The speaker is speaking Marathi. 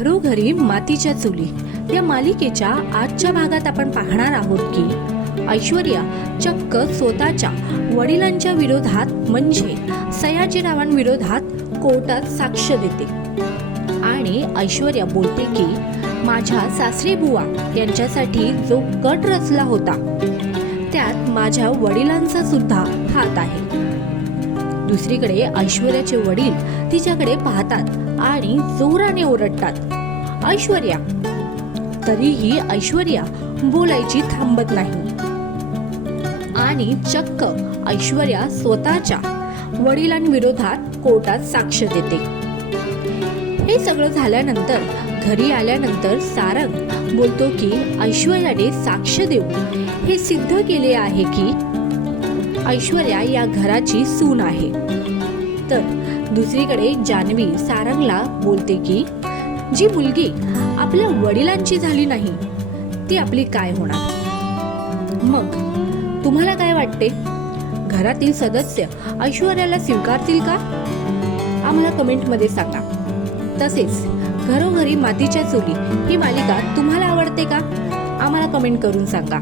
घरोघरी मातीच्या चुली. या मालिकेच्या आजच्या भागात आपण पाहणार आहोत की ऐश्वर्या चक्क स्वतःच्या वडिलांच्या विरोधात म्हणजे सयाजीरावांविरोधात कोर्टात साक्ष देते. आणि ऐश्वर्या बोलते की माझ्या सासरे बुवा यांच्यासाठी जो कट रचला होता त्यात माझ्या वडिलांचा सुद्धा हात आहे. दुसरीकडे ऐश्वर्याचे वडील तिच्याकडे पाहतात आणि जोराने ओरडतात. ऐश्वर्या. तरीही ऐश्वर्या बोलायची थांबत नाही. आणि चक्क ऐश्वर्या स्वतःच्या वडिलांविरोधात कोर्टात साक्ष देते. हे सगळं झाल्यानंतर घरी आल्यानंतर सारंग बोलतो की ऐश्वर्याने साक्ष देऊन हे सिद्ध केले आहे की ऐश्वर्या या घराची सून आहे. तर दुसरीकडे जान्हवी सारंगला बोलते की जी मुलगी आपल्या वडिलांची झाली नाही ती आपली काय होणार? मग तुम्हाला काय वाटते? घरातील सदस्य ऐश्वर्याला स्वीकारतील का? आम्हाला कमेंटमध्ये सांगा. तसेच घरोघरी मातीच्या चुली ही मालिका तुम्हाला आवडते का? आम्हाला कमेंट करून सांगा.